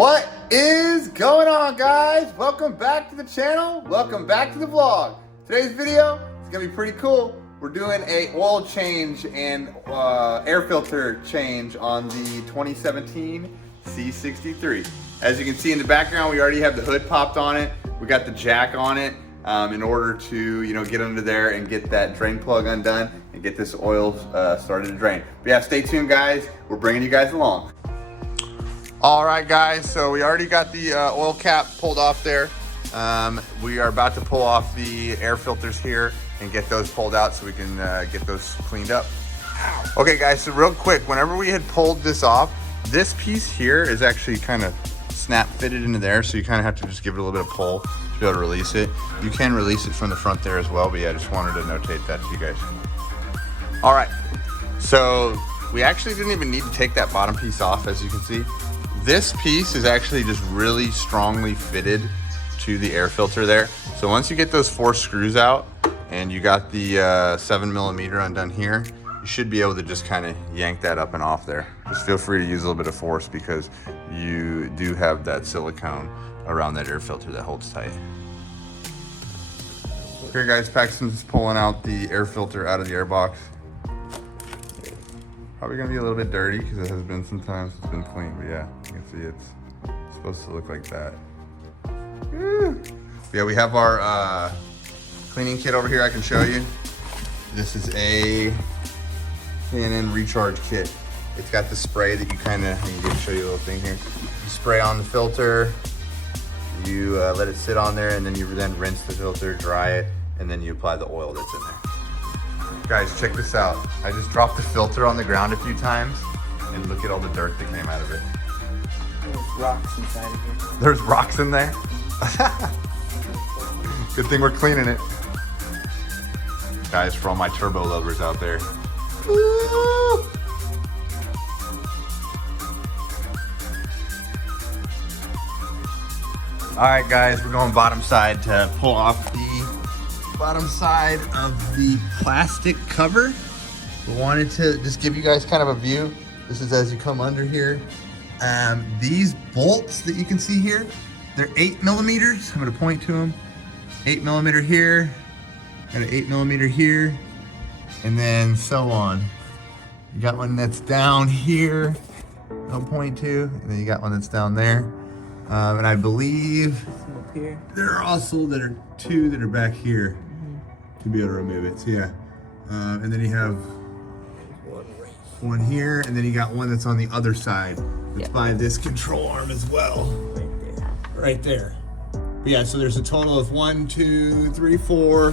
What is going on, guys? Welcome back to the channel. Welcome back to the vlog. Today's video is gonna be pretty cool. We're doing a oil change and air filter change on the 2017 C63. As you can see in the background, we already have the hood popped on it. We got the jack on it in order to, get under there and get that drain plug undone and get this oil started to drain. But yeah, stay tuned, guys. We're bringing you guys along. All right, guys, so we already got the oil cap pulled off there. We are about to pull off the air filters here and get those pulled out so we can get those cleaned up. Okay, guys, so real quick, whenever we had pulled this off, this piece here is actually kind of snap fitted into there, so you kind of have to just give it a little bit of pull to be able to release it. You can release it from the front there as well, but yeah, I just wanted to notate that to you guys. All right, so we actually didn't even need to take that bottom piece off, as you can see. This piece is actually just really strongly fitted to the air filter there. So once you get those 4 screws out and you got the 7mm undone here, you should be able to just kind of yank that up and off there. Just feel free to use a little bit of force because you do have that silicone around that air filter that holds tight. Here, guys, Paxton's pulling out the air filter out of the air box. Probably gonna be a little bit dirty because it has been some time since it's been cleaned, but yeah, you can see it's supposed to look like that. Woo. Yeah, we have our cleaning kit over here I can show you. This is a K&N recharge kit. It's got the spray that you kind of, I'm gonna show you a little thing here. You spray on the filter, you let it sit on there, and then you then rinse the filter, dry it, and then you apply the oil that's in there. Guys, check this out. I just dropped the filter on the ground a few times, and look at all the dirt that came out of it. There's rocks inside of here. There's rocks in there? Good thing we're cleaning it. Guys, for all my turbo lovers out there. Woo! All right, guys, we're going bottom side to pull off the bottom side of the plastic cover. We wanted to just give you guys kind of a view. This is as you come under here. These bolts that you can see here, they're 8mm. I'm gonna point to them. 8mm here, got an 8mm here, and then so on. You got one that's down here, I'll point to, and then you got one that's down there. And I believe there are also 2 that are back here to be able to remove it. So yeah, and then you have one here, and then you got one that's on the other side. That's by this control arm as well. Right there. But yeah, so there's a total of 1, 2, 3, 4,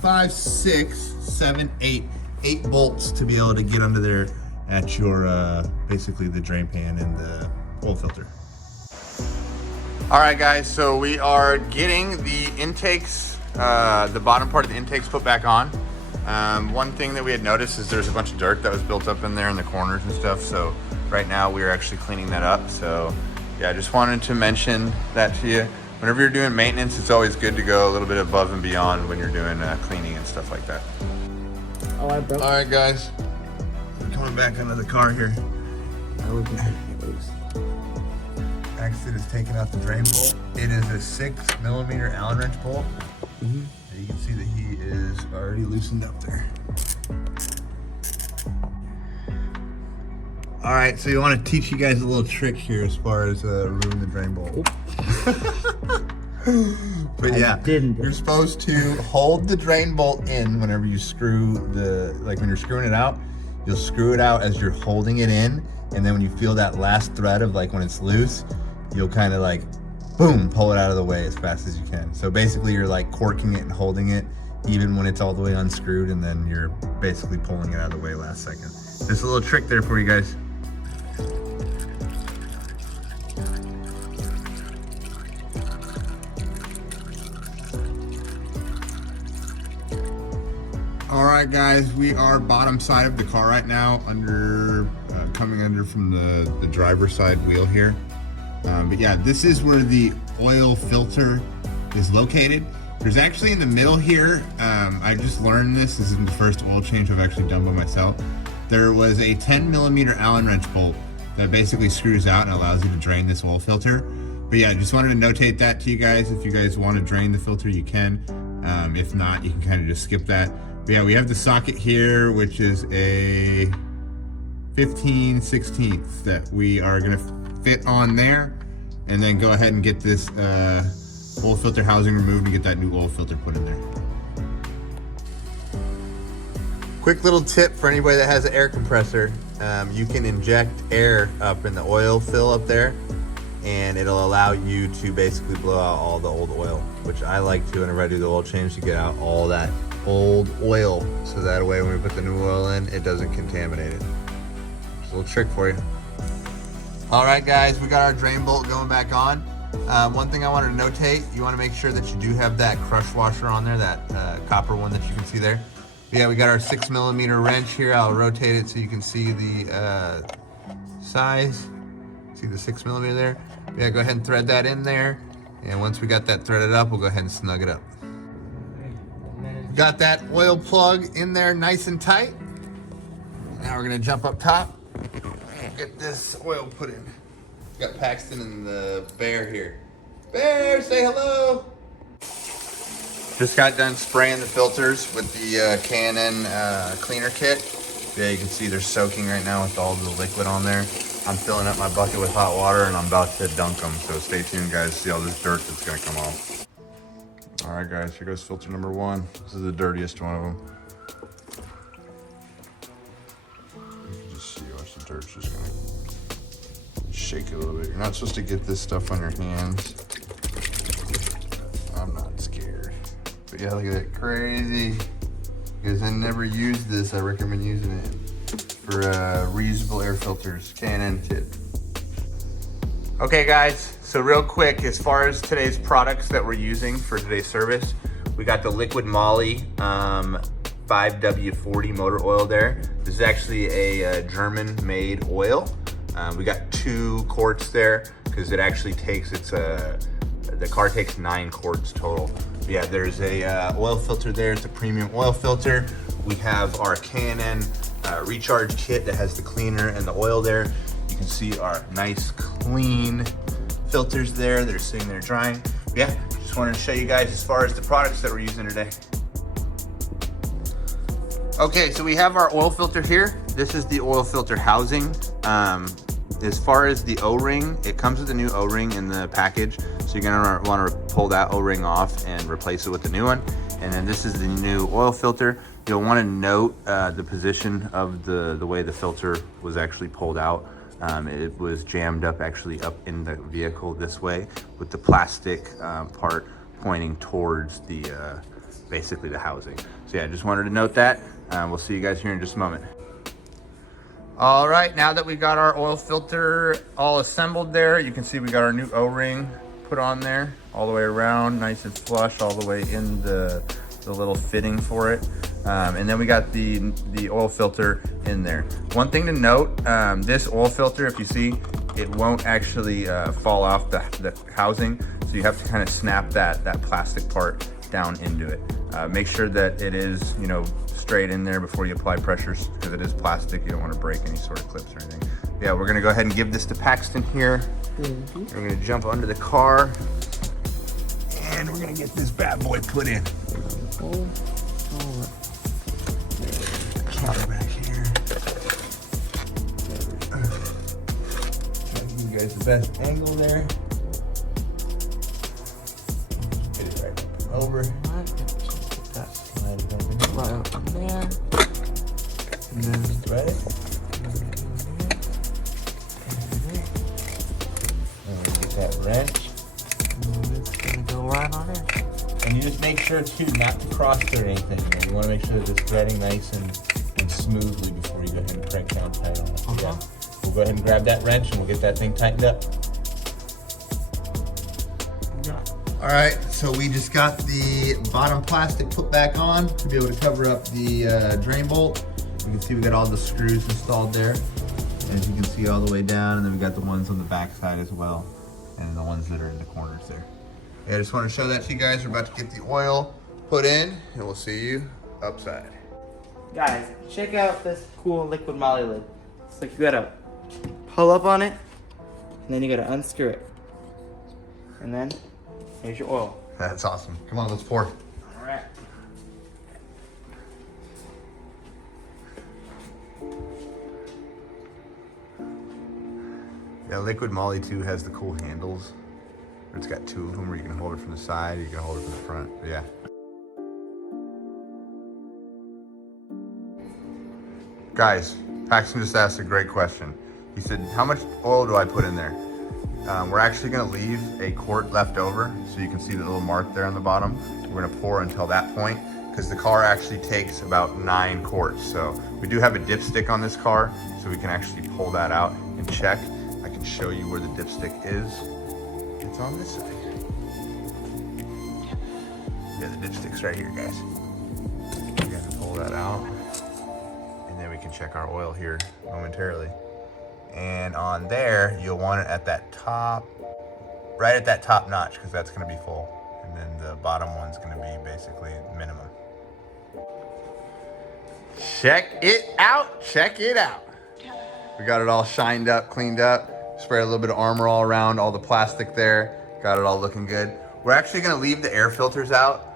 5, 6, 7, 8 bolts to be able to get under there at your basically the drain pan and the oil filter. All right, guys, so we are getting the intakes, the bottom part of the intakes put back on. One thing that we had noticed is there's a bunch of dirt that was built up in there in the corners and stuff. So right now we are actually cleaning that up. So yeah, I just wanted to mention that to you. Whenever you're doing maintenance, it's always good to go a little bit above and beyond when you're doing cleaning and stuff like that. Oh, I broke. All right, guys, we're coming back under the car here. Paxton is taking out the drain bolt. It is a 6mm Allen wrench bolt. You can see that he is already loosened up there. All right, so you want to teach you guys a little trick here as far as removing the drain bolt. But yeah, you're supposed to hold the drain bolt in whenever you screw when you're screwing it out, you'll screw it out as you're holding it in, and then when you feel that last thread of when it's loose, you'll kind of boom, pull it out of the way as fast as you can. So basically you're corking it and holding it even when it's all the way unscrewed, and then you're basically pulling it out of the way last second. There's a little trick there for you guys. All right, guys, we are bottom side of the car right now, coming under from the driver's side wheel here. But yeah, this is where the oil filter is located. There's actually in the middle here, I just learned this is the first oil change I've actually done by myself. There was a 10mm Allen wrench bolt that basically screws out and allows you to drain this oil filter. But yeah, just wanted to notate that to you guys. If you guys want to drain the filter, you can. If not, you can kind of just skip that. But yeah, we have the socket here, which is a 15/16 that we are gonna fit on there, and then go ahead and get this oil filter housing removed and get that new oil filter put in there. Quick little tip for anybody that has an air compressor. You can inject air up in the oil fill up there, and it'll allow you to basically blow out all the old oil, which I like to whenever I do the oil change, to get out all that old oil, so that way when we put the new oil in, it doesn't contaminate it. Just a little trick for you. All right, guys, we got our drain bolt going back on. One thing I wanted to notate, you want to make sure that you do have that crush washer on there, that copper one that you can see there. But yeah, we got our 6mm wrench here. I'll rotate it so you can see the size. See the 6mm there? But yeah, go ahead and thread that in there. And once we got that threaded up, we'll go ahead and snug it up. Got that oil plug in there nice and tight. Now we're gonna jump up top, get this oil put in. Got Paxton and the bear here. Bear, say hello. Just got done spraying the filters with the K&N cleaner kit. Yeah, you can see they're soaking right now with all the liquid on there. I'm filling up my bucket with hot water and I'm about to dunk them. So stay tuned, guys, see all this dirt that's gonna come off. All right, guys, here goes filter number 1. This is the dirtiest one of them. You can just see how much the dirt's just gonna shake it a little bit. You're not supposed to get this stuff on your hands. I'm not scared. But yeah, look at that, crazy. Because I never used this, I recommend using it for reusable air filters, K&N tip. Okay guys, so real quick, as far as today's products that we're using for today's service, we got the Liquid Moly 5W40 motor oil there. This is actually a German-made oil. We got 2 quarts there because it actually takes, the car takes 9 quarts total. Yeah, there's a oil filter there. It's a premium oil filter. We have our K&N recharge kit that has the cleaner and the oil there. You can see our nice clean filters there. They're sitting there drying. Yeah, just wanted to show you guys as far as the products that we're using today. Okay, so we have our oil filter here. This is the oil filter housing. As far as the O-ring, it comes with a new O-ring in the package. So you're gonna wanna pull that O-ring off and replace it with the new one. And then this is the new oil filter. You'll wanna note the position of the way the filter was actually pulled out. It was jammed up actually up in the vehicle this way with the plastic part pointing towards the basically the housing. So yeah, I just wanted to note that. We'll see you guys here in just a moment. All right, now that we got our oil filter all assembled there, you can see we got our new O-ring put on there all the way around, nice and flush all the way in the little fitting for it. And then we got the oil filter in there. One thing to note, this oil filter, if you see, it won't actually fall off the housing. So you have to kind of snap that plastic part down into it. Make sure that it is, straight in there before you apply pressures, because it is plastic. You don't want to break any sort of clips or anything. Yeah, we're gonna go ahead and give this to Paxton here. We're gonna jump under the car and we're gonna get this bad boy put in. Counter back here. Try to give you guys the best angle there. Get it right over. Right up there. And then thread it. And get that wrench. And it's gonna go right on it. And you just make sure too not to cross thread anything. You want to make sure that it's threading nice and smoothly before you go ahead and crank down tight on it. Yeah. We'll go ahead and grab that wrench and we'll get that thing tightened up. All right, so we just got the bottom plastic put back on to be able to cover up the drain bolt. You can see we got all the screws installed there. As you can see all the way down, and then we got the ones on the back side as well, and the ones that are in the corners there. Yeah, I just want to show that to you guys. We're about to get the oil put in, and we'll see you upside. Guys, check out this cool liquid moly lid. It's like you gotta pull up on it, and then you gotta unscrew it. And then, here's your oil. That's awesome. Come on, let's pour. Alright. Yeah, Liquid Moly 2 has the cool handles. It's got two of them where you can hold it from the side, you can hold it from the front. But yeah. Guys, Paxton just asked a great question. He said, how much oil do I put in there? We're actually gonna leave a quart left over, so you can see the little mark there on the bottom. We're gonna pour until that point, because the car actually takes about 9 quarts. So we do have a dipstick on this car, so we can actually pull that out and check. I can show you where the dipstick is. It's on this side. Yeah, the dipstick's right here, guys. We're gonna pull that out, and then we can check our oil here momentarily. And on there, you'll want it at that top, right at that top notch, because that's gonna be full. And then the bottom one's gonna be basically minimum. Check it out, check it out. We got it all shined up, cleaned up. Sprayed a little bit of Armor all around, all the plastic there. Got it all looking good. We're actually gonna leave the air filters out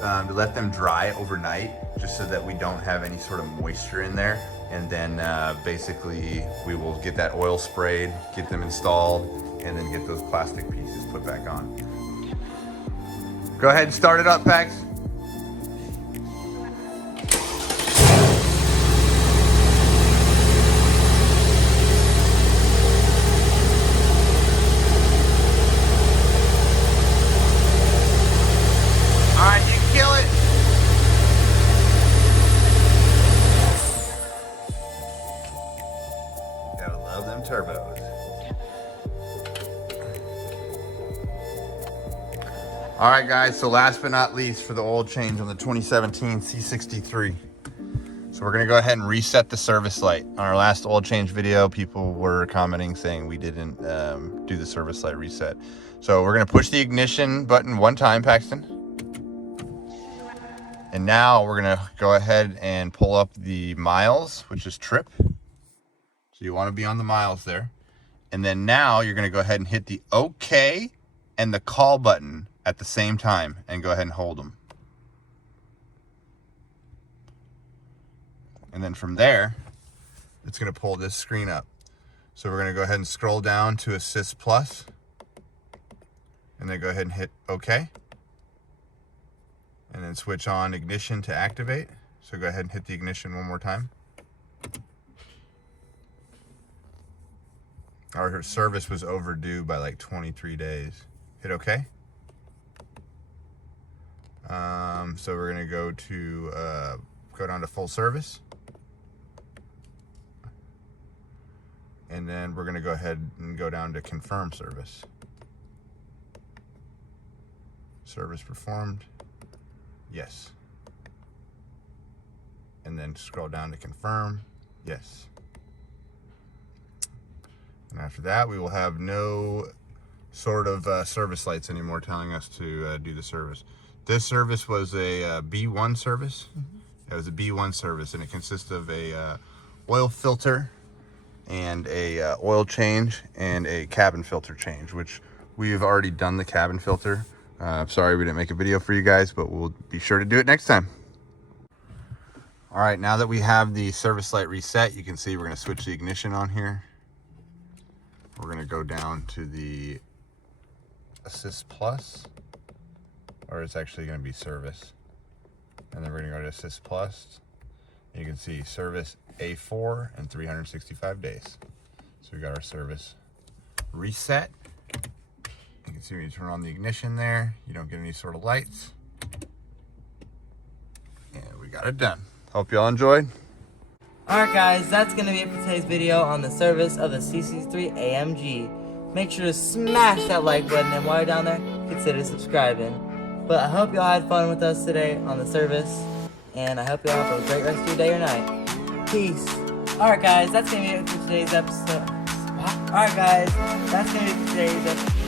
to let them dry overnight, just so that we don't have any sort of moisture in there. And then basically we will get that oil sprayed, get them installed, and then get those plastic pieces put back on. Go ahead and start it up, Pax. Turbos. All right, guys, so last but not least for the oil change on the 2017 C63. So we're gonna go ahead and reset the service light. On our last oil change video, people were commenting saying we didn't do the service light reset. So we're gonna push the ignition button one time, Paxton. And now we're gonna go ahead and pull up the miles, which is trip. So you want to be on the miles there. And then now you're going to go ahead and hit the OK and the call button at the same time and go ahead and hold them. And then from there, it's going to pull this screen up. So we're going to go ahead and scroll down to Assist Plus. And then go ahead and hit OK. And then switch on ignition to activate. So go ahead and hit the ignition one more time. Our service was overdue by like 23 days. Hit OK. So we're gonna go down to full service. And then we're gonna go ahead and go down to confirm service. Service performed. Yes. And then scroll down to confirm. Yes. And after that, we will have no sort of service lights anymore telling us to do the service. This service was a B1 service. It was a B1 service, and it consists of a oil filter and a oil change and a cabin filter change, which we've already done the cabin filter. Sorry we didn't make a video for you guys, but we'll be sure to do it next time. All right, now that we have the service light reset, you can see we're going to switch the ignition on here. We're going to go down to the Assist Plus, or it's actually going to be Service. And then we're going to go to Assist Plus. You can see Service A4 and 365 days. So we got our service reset. You can see when you turn on the ignition there, you don't get any sort of lights. And we got it done. Hope y'all enjoyed. Alright guys, that's going to be it for today's video on the service of the C63 AMG. Make sure to smash that like button, and while you're down there, consider subscribing. But I hope y'all had fun with us today on the service, and I hope y'all have a great rest of your day or night. Peace. Alright guys, that's going to be it for today's episode. Alright guys, that's going to be it for today's episode.